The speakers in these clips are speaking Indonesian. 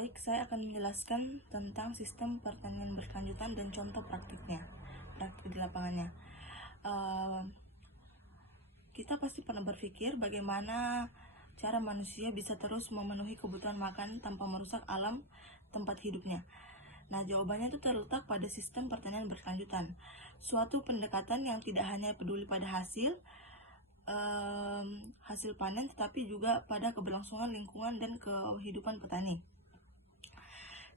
Baik, saya akan menjelaskan tentang sistem pertanian berkelanjutan dan contoh praktik di lapangannya. Kita pasti pernah berpikir bagaimana cara manusia bisa terus memenuhi kebutuhan makan tanpa merusak alam tempat hidupnya. Nah, jawabannya itu terletak pada sistem pertanian berkelanjutan. Suatu pendekatan yang tidak hanya peduli pada hasil panen, tetapi juga pada keberlangsungan lingkungan dan kehidupan petani.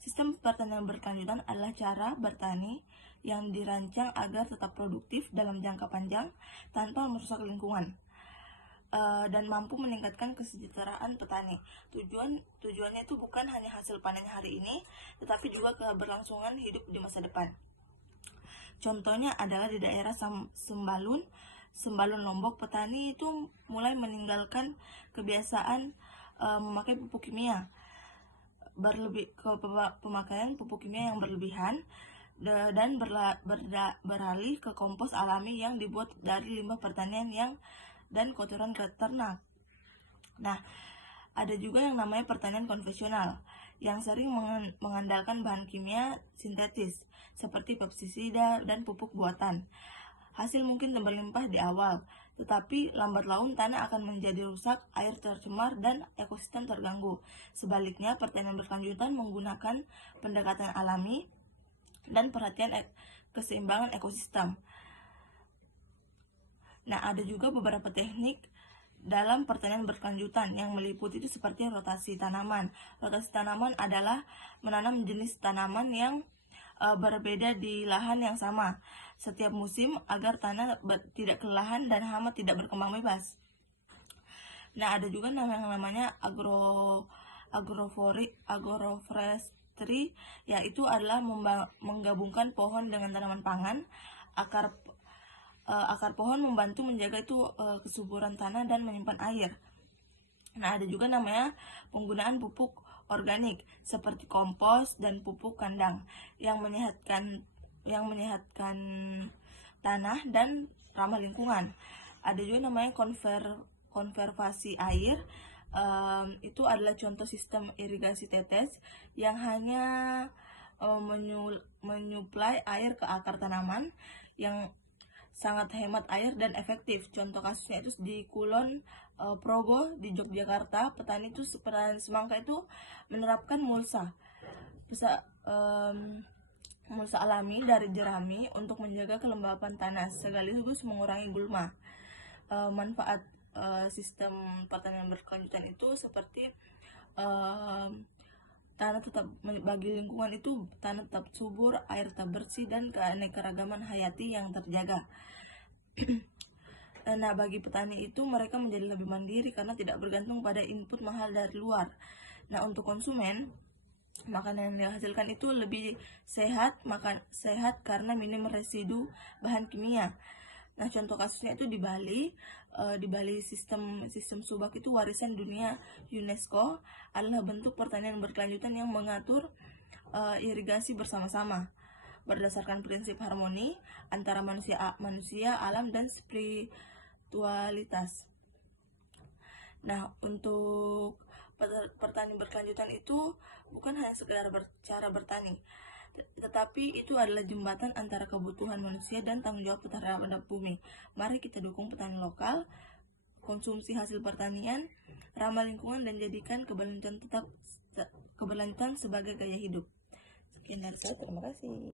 Sistem pertanian berkelanjutan adalah cara bertani yang dirancang agar tetap produktif dalam jangka panjang tanpa merusak lingkungan dan mampu meningkatkan kesejahteraan petani. Tujuannya itu bukan hanya hasil panen hari ini, tetapi juga keberlangsungan hidup di masa depan. Contohnya adalah di daerah Sembalun Lombok, petani itu mulai meninggalkan kebiasaan memakai pupuk kimia, pemakaian pupuk kimia yang berlebihan dan beralih ke kompos alami yang dibuat dari limbah pertanian dan kotoran ternak. Nah, ada juga yang namanya pertanian konvensional yang sering mengandalkan bahan kimia sintetis seperti pestisida dan pupuk buatan. Hasil mungkin berlimpah di awal, tetapi lambat laun tanah akan menjadi rusak, air tercemar, dan ekosistem terganggu. Sebaliknya, pertanian berkelanjutan menggunakan pendekatan alami dan perhatian keseimbangan ekosistem. Nah, ada juga beberapa teknik dalam pertanian berkelanjutan yang meliputi itu seperti rotasi tanaman. Rotasi tanaman adalah menanam jenis tanaman yang berbeda di lahan yang sama setiap musim agar tanah tidak kelelahan dan hama tidak berkembang bebas. Nah, ada juga namanya agroforestry, yaitu adalah menggabungkan pohon dengan tanaman pangan. Akar pohon membantu menjaga kesuburan tanah dan menyimpan air. Nah, ada juga namanya penggunaan pupuk organik seperti kompos dan pupuk kandang yang menyehatkan tanah dan ramah lingkungan. Ada juga namanya konservasi air. Itu adalah contoh sistem irigasi tetes yang hanya menyuplai air ke akar tanaman yang sangat hemat air dan efektif. Contoh kasusnya itu di Kulon Progo di Yogyakarta, petani semangka itu menerapkan mulsa alami dari jerami untuk menjaga kelembapan tanah sekaligus mengurangi gulma. Manfaat sistem pertanian berkelanjutan itu seperti tanah tetap bagi lingkungan itu tanah tetap subur, air tetap bersih, dan keanekaragaman hayati yang terjaga. Nah, bagi petani itu mereka menjadi lebih mandiri karena tidak bergantung pada input mahal dari luar. Nah, untuk konsumen, makanan yang dihasilkan itu lebih sehat karena minim residu bahan kimia. Nah, contoh kasusnya itu di Bali. Di Bali sistem subak itu warisan dunia UNESCO adalah bentuk pertanian berkelanjutan yang mengatur irigasi bersama-sama berdasarkan prinsip harmoni antara manusia, alam, dan spiritualitas. Nah, untuk pertanian berkelanjutan itu bukan hanya sekedar cara bertani, tetapi itu adalah jembatan antara kebutuhan manusia dan tanggung jawab terhadap bumi. Mari kita dukung petani lokal, konsumsi hasil pertanian, ramah lingkungan, dan jadikan keberlanjutan sebagai gaya hidup. Sekian dari saya, terima kasih.